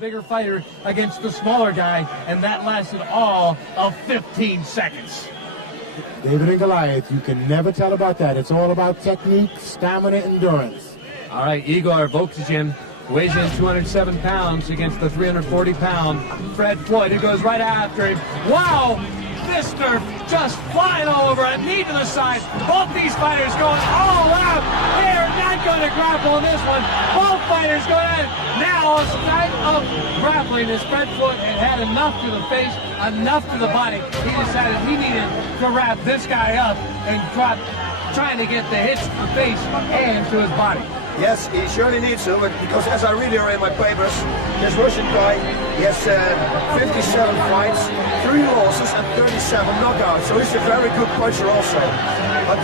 Bigger fighter against the smaller guy, and that lasted all of 15 seconds. David and Goliath, you can never tell about that. It's all about technique, stamina, endurance. All right, Igor Vovchanchyn weighs in 207 pounds against the 340-pound Fred Floyd, who goes right after him. Wow! Fister just flying all over, a knee to the side. Both these fighters going all out. They are not going to grapple in this one. Both fighters going at it. Now a start of grappling as Fred Floyd had enough to the face, enough to the body. He decided he needed to wrap this guy up and drop, trying to get the hits to the face and to his body. Yes, he surely needs to, because as I read here in my papers, this Russian guy, he has 57 fights, 3 losses and 37 knockouts, so he's a very good puncher also. But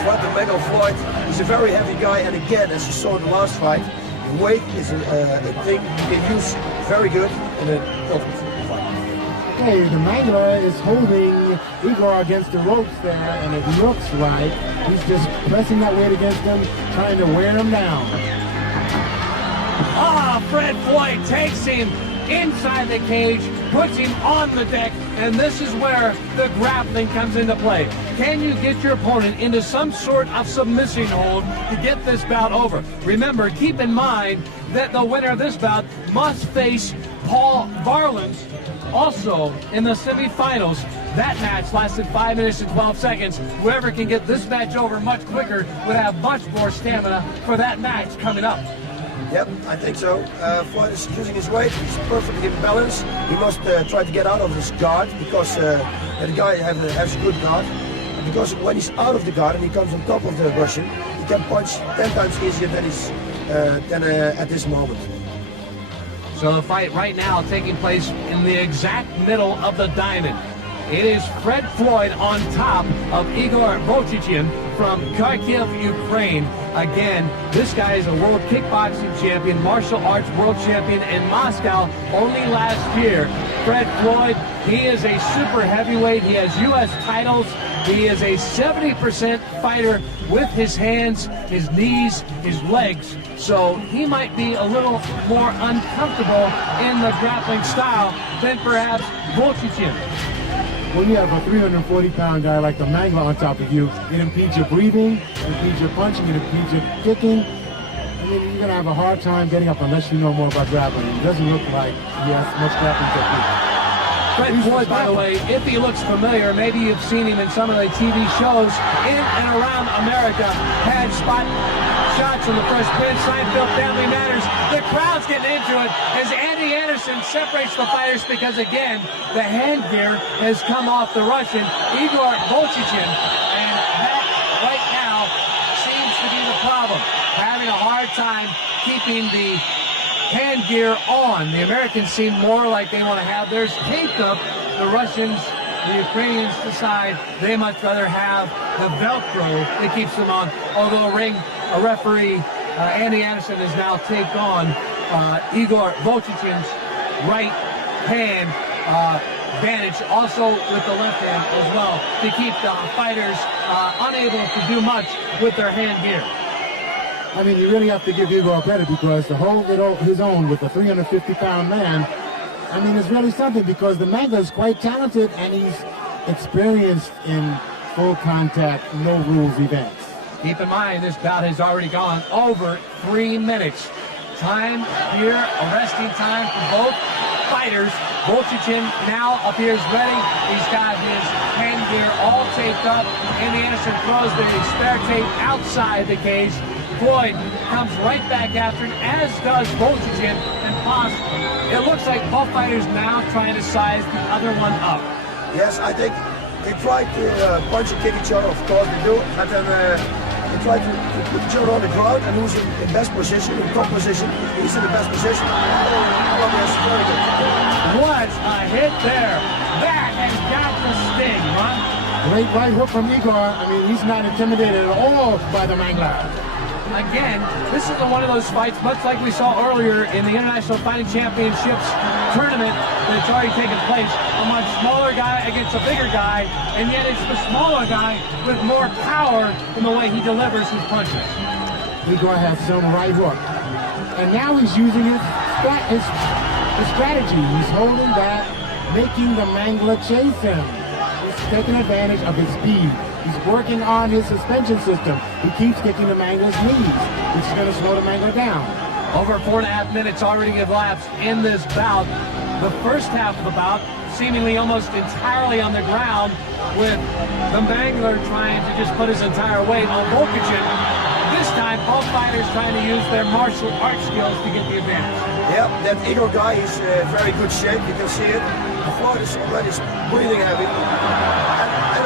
Fred Mma Floyd, he's a very heavy guy, and again, as you saw in the last fight, the weight is a thing he can use very good in a tough fight. Okay, the Mangler is holding Igor against the ropes there, and it looks like he's just pressing that weight against him, trying to wear him down. Ah, Fred Floyd takes him inside the cage, puts him on the deck, and this is where the grappling comes into play. Can you get your opponent into some sort of submission hold to get this bout over? Remember, keep in mind that the winner of this bout must face Paul Varelans also in the semifinals. That match lasted 5 minutes and 12 seconds. Whoever can get this match over much quicker would have much more stamina for that match coming up. Yep, I think so. Floyd is using his weight. He's perfectly in balance. He must try to get out of his guard, because the guy has a good guard. And because when he's out of the guard and he comes on top of the Russian, he can punch 10 times easier than at this moment. So the fight right now taking place in the exact middle of the diamond. It is Fred Floyd on top of Igor Vovchanchyn from Kharkiv, Ukraine. Again, this guy is a world kickboxing champion, martial arts world champion in Moscow only last year. Fred Floyd, he is a super heavyweight. He has U.S. titles. He is a 70% fighter with his hands, his knees, his legs. So he might be a little more uncomfortable in the grappling style than perhaps Vovchanchyn. When you have a 340-pound guy like the Mangler on top of you, it impedes your breathing, it impedes your punching, it impedes your kicking. I mean, you're going to have a hard time getting up unless you know more about grappling. It doesn't look like he has much grappling technique. Fred Floyd, by the way, if he looks familiar, maybe you've seen him in some of the TV shows in and around America, had spot shots on the Fresh Prince, Seinfeld, Family Matters. The crowd's getting into it as Andy Anderson separates the fighters because, again, the hand gear has come off the Russian, Igor Vovchanchyn, and that right now seems to be the problem, having a hard time keeping the hand gear on. The Americans seem more like they want to have theirs taped up. The Russians, the Ukrainians decide they much rather have the Velcro that keeps them on. Although a referee, Andy Anderson, has now taped on Igor Vovchanchyn's right hand bandage, also with the left hand as well, to keep the fighters unable to do much with their hand gear. I mean, you really have to give Igor credit, because to hold it his own with a 350-pound man, I mean, it's really something, because the Mangler is quite talented and he's experienced in full contact, no rules events. Keep in mind, this bout has already gone over 3 minutes. Time here, a resting time for both fighters. Vovchanchyn now appears ready. He's got his hand gear all taped up. Andy Anderson throws the spare tape outside the cage. Floyd comes right back after him, as does Vovchanchyn and Paz. It looks like both fighters now trying to size the other one up. Yes, I think they try to punch and kick each other, of course they do, but then they try to put each other on the ground, and who's in best position, in top position, he's in the best position. Very good. What a hit there. That has got to sting, Ron. Great right hook from Igor. I mean, he's not intimidated at all by the Mangler. Again, this is one of those fights, much like we saw earlier in the International Fighting Championships tournament that's already taken place. A much smaller guy against a bigger guy, and yet it's the smaller guy with more power in the way he delivers his punches. Igor has some right hook. And now he's using his his strategy. He's holding back, making the Mangler chase him. He's taking advantage of his speed. He's working on his suspension system. He keeps kicking the Mangler's knees, which is going to slow the Mangler down. Over 4.5 minutes already elapsed in this bout. The first half of the bout seemingly almost entirely on the ground, with the Mangler trying to just put his entire weight on Volkajic. This time, both fighters trying to use their martial arts skills to get the advantage. Yeah, that Igor guy is in very good shape. You can see it. The floor is already breathing heavy. And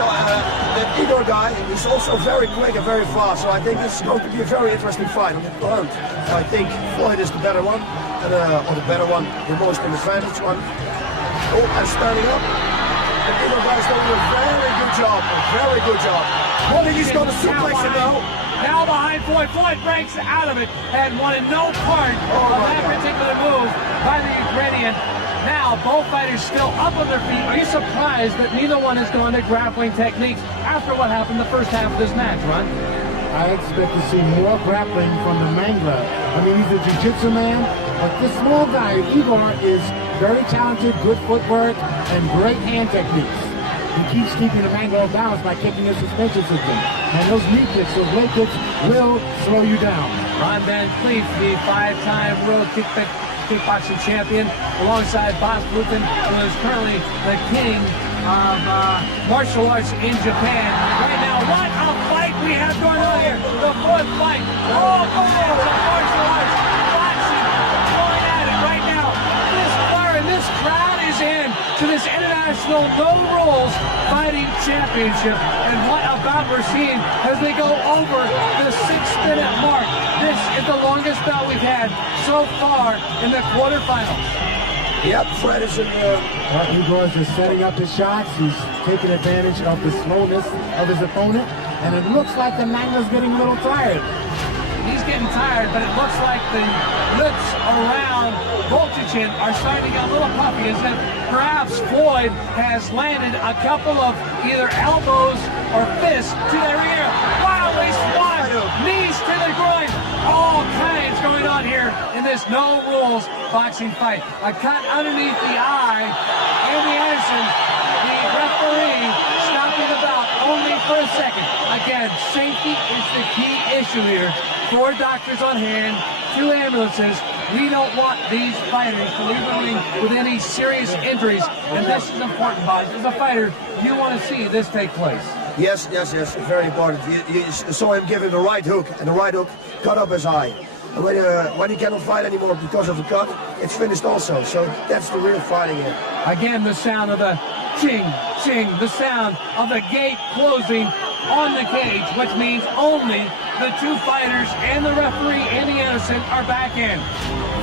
that Igor guy is also very quick and very fast. So I think this is going to be a very interesting fight on the ground. I think Floyd is the better one, or the better one, the most advantage one. Oh, and standing up. And Igor guy is doing a very good job. A very good job. I think he's going to suplex him now. Now behind Floyd. Floyd breaks out of it and wanted no part of that particular move by the Ukrainian. Now, both fighters still up on their feet. Are you surprised that neither one has gone to grappling techniques after what happened the first half of this match, Ron? I expect to see more grappling from the Mangler. I mean, he's a jiu-jitsu man, but this small guy, Igor, is very talented, good footwork, and great hand techniques. He keeps keeping the Mangler balanced by kicking his suspension system. And those knee kicks, those leg kicks, will slow you down. Ron Van Cleef, the 5-time world kickboxing champion, alongside Bob Lupin, who is currently the king of martial arts in Japan. Right now, what a fight we have going on here. The fourth fight. Oh, the martial arts boxing going at it right now. This far, and this crowd is in to this international no rules fighting championship. And what about we're seeing as they go over the 6-minute mark. This is the longest bout we've had so far in the quarterfinals. Yep, Fred is in the... Igor is setting up his shots. He's taking advantage of the slowness of his opponent. And it looks like the Mangler's getting a little tired. He's getting tired, but it looks like the lips around Volkajic are starting to get a little puffy, as if perhaps Floyd has landed a couple of either elbows or fists to their ear. Wow, they swat! Knees to the groin! All kinds going on here in this no-rules boxing fight. A cut underneath the eye. Andy Anderson, the referee, stopping the bout only for a second. Again, safety is the key issue here. 4 doctors on hand, 2 ambulances. We don't want these fighters to leave the ring with any serious injuries, and this is important, Boz. As a fighter, you want to see this take place. Yes, very important. You saw him give him the right hook, and the right hook cut up his eye. And when he cannot fight anymore because of the cut, it's finished also. So that's the real fighting here. Again, the sound of the ching, ching, the sound of the gate closing on the cage, which means only the 2 fighters and the referee, Andy Anderson, are back in.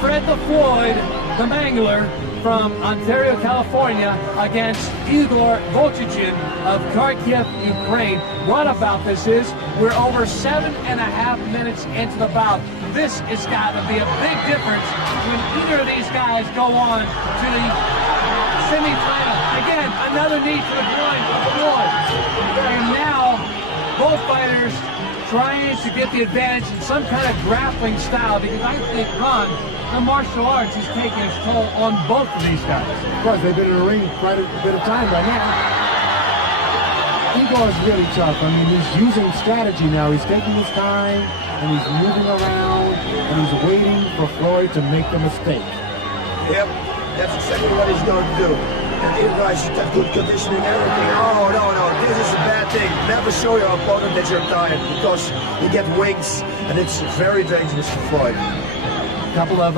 Fred the Floyd, the Mangler from Ontario, California, against Igor Volkajic of Kharkiv, Ukraine. What about this is, we're over 7.5 minutes into the bout. This has got to be a big difference when either of these guys go on to the semifinal. Again, another knee to the groin for Floyd. And now, both fighters trying to get the advantage in some kind of grappling style, because I think, Ron, the martial arts is taking its toll on both of these guys. Of course, they've been in the ring quite a bit of time right now. Igor is really tough. I mean, he's using strategy now. He's taking his time, and he's moving around, and he's waiting for Floyd to make the mistake. Yep, that's exactly what he's going to do. And you guys should have good conditioning and everything. Oh, no, this is a bad thing. Never show your opponent that you're tired, because you get wings, and it's very dangerous for Floyd. Couple of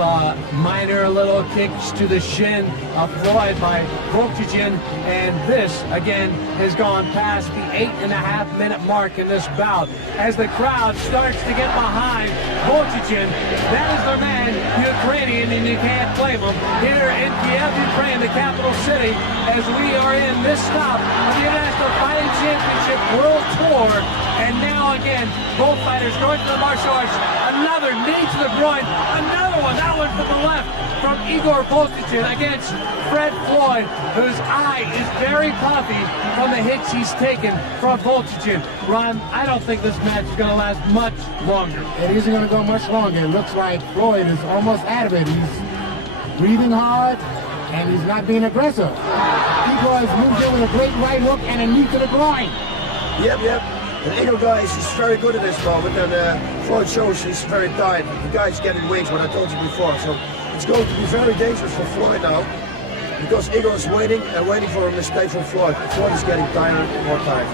minor little kicks to the shin of Floyd by Volkajic, and this again has gone past the 8.5-minute mark in this bout. As the crowd starts to get behind Volkajic, that is their man, Ukrainian, and you can't blame him. Here in Kiev, Ukraine, the capital city, as we are in this stop of the International Fighting Championship World Tour, and now again, both fighters going to the martial arts. Another knee to the groin, another one, that one from the left, from Igor Volkajic against Fred Floyd, whose eye is very puffy from the hits he's taken from Volkajic. Ron, I don't think this match is going to last much longer. It isn't going to go much longer. It looks like Floyd is almost out of it. He's breathing hard, and he's not being aggressive. Igor has moved in with a great right hook and a knee to the groin. Yep. And Igor guy is very good at this moment, and Floyd shows he's very tired. The guy's getting wings, what I told you before. So it's going to be very dangerous for Floyd now, because Igor is waiting and waiting for a mistake from Floyd. Floyd is getting tired more time.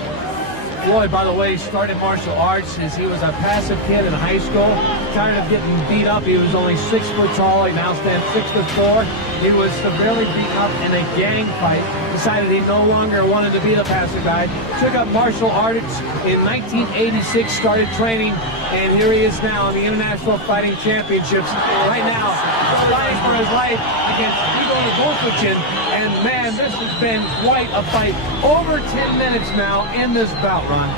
Floyd, by the way, started martial arts as he was a passive kid in high school. Tired of getting beat up. He was only 6 foot tall. He now stands 6'4". He was severely beaten up in a gang fight. Decided he no longer wanted to be the passive guy. Took up martial arts in 1986, started training, and here he is now in the International Fighting Championships. Right now, fighting for his life against Igor Volkichin. And man, this has been quite a fight. Over 10 minutes now in this bout, Ron.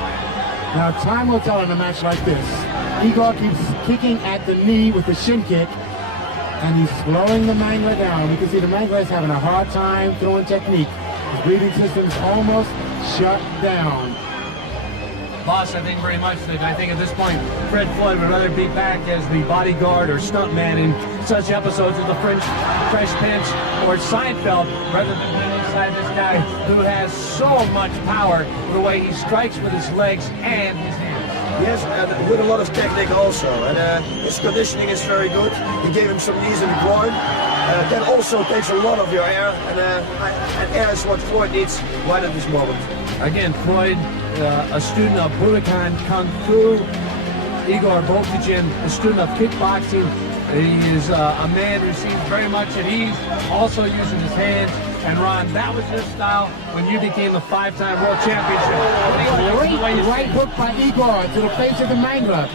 Now, time will tell in a match like this. Igor keeps kicking at the knee with the shin kick, and he's slowing the Mangler down. You can see the Mangler is having a hard time throwing technique. His breathing system is almost shut down. Boss, I think very much that I think at this point, Fred Floyd would rather be back as the bodyguard or stuntman in such episodes of The Fresh Prince or Seinfeld, rather than being inside this guy who has so much power, the way he strikes with his legs and his hands. Yes, and with a lot of technique also, and his conditioning is very good. He gave him some knees in the groin. That also takes a lot of your air, and air is what Floyd needs right at this moment. Again, Floyd, a student of Budokan Kung Fu. Igor Volkichin, a student of kickboxing. He is a man who seems very much at ease, also using his hands. And Ron, that was your style when you became the 5-time world championship. Great right hook by Igor to the face of the Mangler.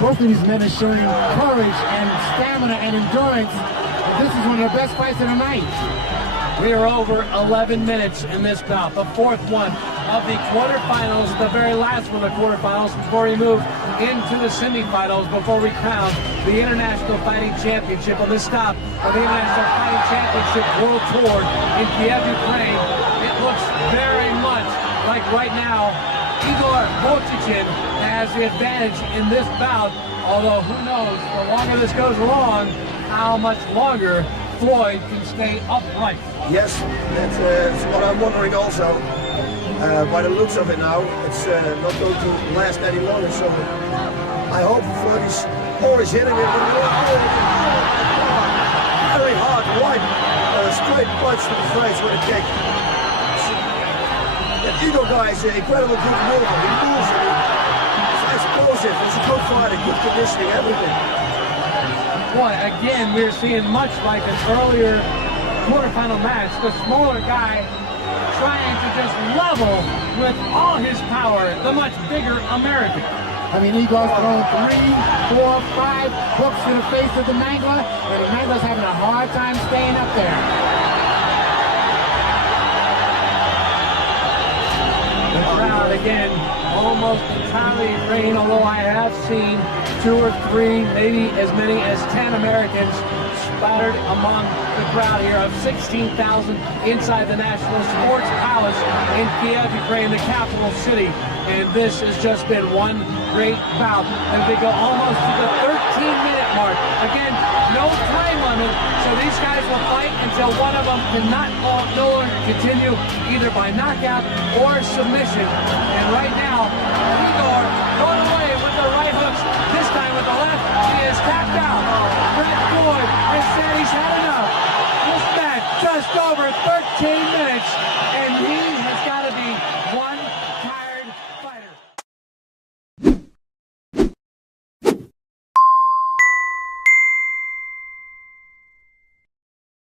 Both of these men are showing courage and stamina and endurance. And this is one of the best fights of the night. We are over 11 minutes in this bout, the fourth one of the quarterfinals, the very last one of the quarterfinals before we move into the semifinals, before we crown the International Fighting Championship on this stop of the International Fighting Championship World Tour in Kiev, Ukraine. It looks very much like right now Igor Volkichin has the advantage in this bout, although who knows, the longer this goes along, how much longer Floyd can stay upright. Yes, that's what I'm wondering also. By the looks of it now, it's not going to last any longer. So I hope Floyd is always hitting it with very hard, right, straight punch to the face with a kick. That Igor guy is an incredible good mover. He moves and he's explosive. He's a good fighter, good conditioning, everything. Boy, again, we're seeing much like an earlier quarterfinal match. The smaller guy trying to just level with all his power the much bigger American. I mean, Igor's thrown 3, 4, 5 hooks to the face of the Mangler, and the Mangler's having a hard time staying up there. The crowd, again, almost entirely Ukraine, although I have seen 2 or 3, maybe as many as 10 Americans spattered among the crowd here of 16,000 inside the National Sports Palace in Kiev, Ukraine, the capital city. And this has just been one great bout. And they go almost to the 13-minute mark. Again, no time limit, so these guys will fight until one of them cannot no longer continue, either by knockout or submission. And right now, Igor going away with the right hooks, this time with the left. He is tapped out. Fred Floyd has said he's had enough. This match just over 13 minutes.